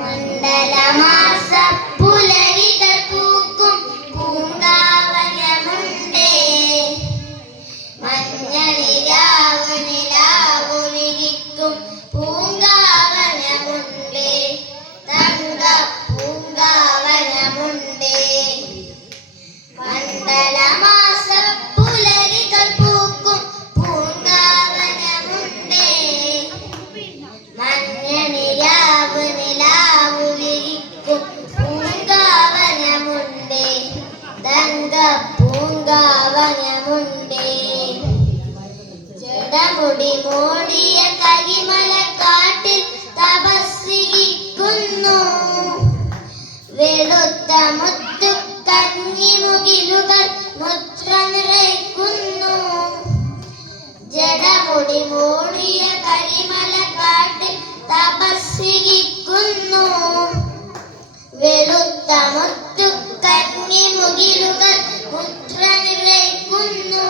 മണ്ഡലമാസ പുലരികൾ പൂക്കും പൂങ്കാവനമുണ്ടേ. മഞ്ഞളിരാവ് നിലാവൊഴുകിക്കും പൂങ്കാവനമുണ്ടേ. തങ്ക പൂങ്കാവനമുണ്ടേ. മണ്ഡലമാസ പുലരികൾ പൂക്കും പൂങ്കാവനമുണ്ടേ. മഞ്ഞളിരാവ് നിലാവൊഴുകിക്കും പൂങ്കാവനമുണ്ടേ. തങ്ക പൂങ്കാവനമുണ്ടേ. ജടമുടി മൂടിയ കരിമലക്കാട്ടിൽ തപസ്സിരിക്കുന്നു. വെളുത്ത മുത്തു കന്നിമുകിലുകൾ മുദ്ര നിറയ്ക്കുന്നു. ജടമുടി മൂടിയ കരിമലക്കാട്ടിൽ തപസ്സിരിക്കുന്നു. വെളുത്ത മുത്തു കന്നിമുകിലുകൾ മുദ്ര നിറയ്ക്കുന്നു.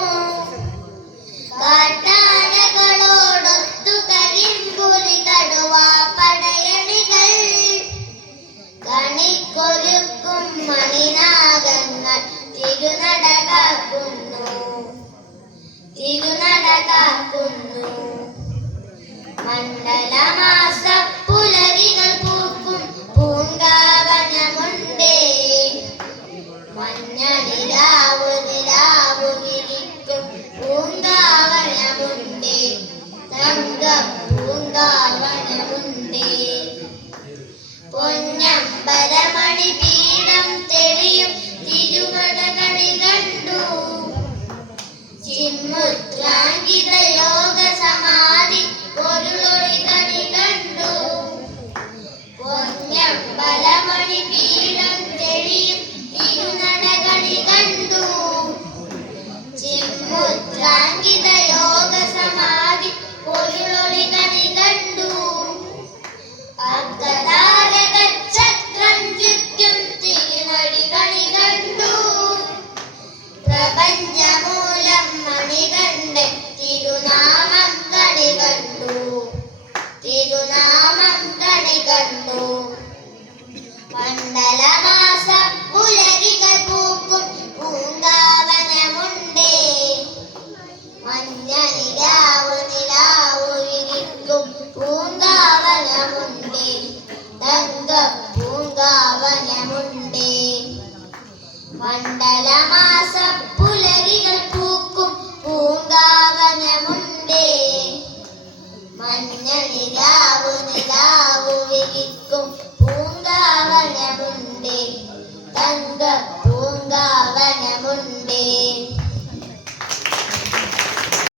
കാട്ടാനകളോടൊത്തു കരിമ്പുലി കടുവാ പടയണികൾ കണിക്കൊരുക്കും മണിനാഗങ്ങൾ തിരുനടകാക്കുന്നു. മണ്ഡലമാസ പുലരികൾ പൂക്കും പൂങ്കാവനമുണ്ടേ. മഞ്ഞളിരാവ് നിലാവൊഴുകിക്കും പൂങ്കാവനമുണ്ടേ. തങ്ക പൂങ്കാവനമുണ്ടേ. പൊന്നമ്പലമണി പീഠം തെളിയും തിരുവടകണി കണ്ടു. ചിന്മുദ്രാങ്കിത യോഗ സമാധി പൊരുളൊളി കണി കണ്ടു. പൊന്നമ്പലമണി പീഠം തെളിയും തിരുനടകണി കണ്ടു. ചിന്മുദ്രാങ്കിത യോഗ സമാധി പൊരുളൊളി കണി കണ്ടു. അർദ്ധതാരകചക്രം ചുറ്റും തിരുനടി കണി കണ്ടു. പ്രപഞ്ചമൂലം മണികണ്ഠൻ തിരുനാമം കണി കണ്ടു. മണ്ഡലമാസ പുലരികൾ പൂക്കും പൂങ്കാവനമുണ്ടേ. മഞ്ഞളിരാവ് നിലാവൊഴുകിക്കും പൂങ്കാവനമുണ്ടേ. തങ്ക പൂങ്കാവനമുണ്ടേ. മണ്ഡലമാസ